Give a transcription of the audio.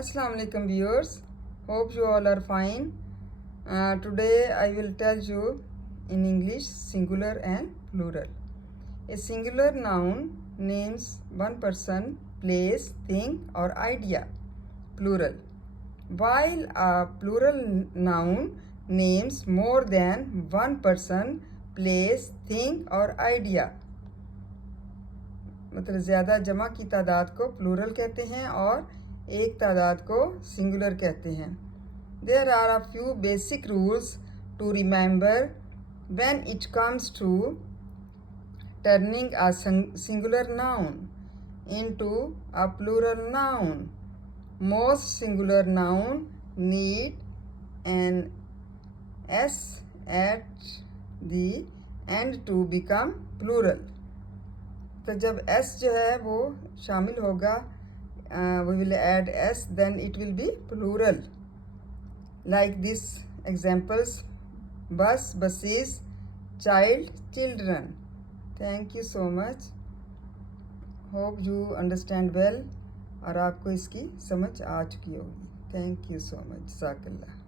Assalamu alaikum viewers, hope you all are fine. Today I will tell you in English singular and plural. A singular noun names one person, place, thing or idea, plural, while a plural noun names more than one person, place, thing or idea. मतलब ज़्यादा जमा की तादाद को plural कहते हैं और एक तादाद को सिंगुलर कहते हैं. There are a few basic rules to remember when it comes to turning a singular noun into a plural noun. Most singular noun need an S at the end to become plural. तो जब S जो है वो शामिल होगा, we will add s, then it will be plural. Like this examples: bus, buses, child, children. Thank you so much. Hope you understand well और आपको इसकी समझ आ चुकी होगी. Thank you so much. जज़ाकल्लाह.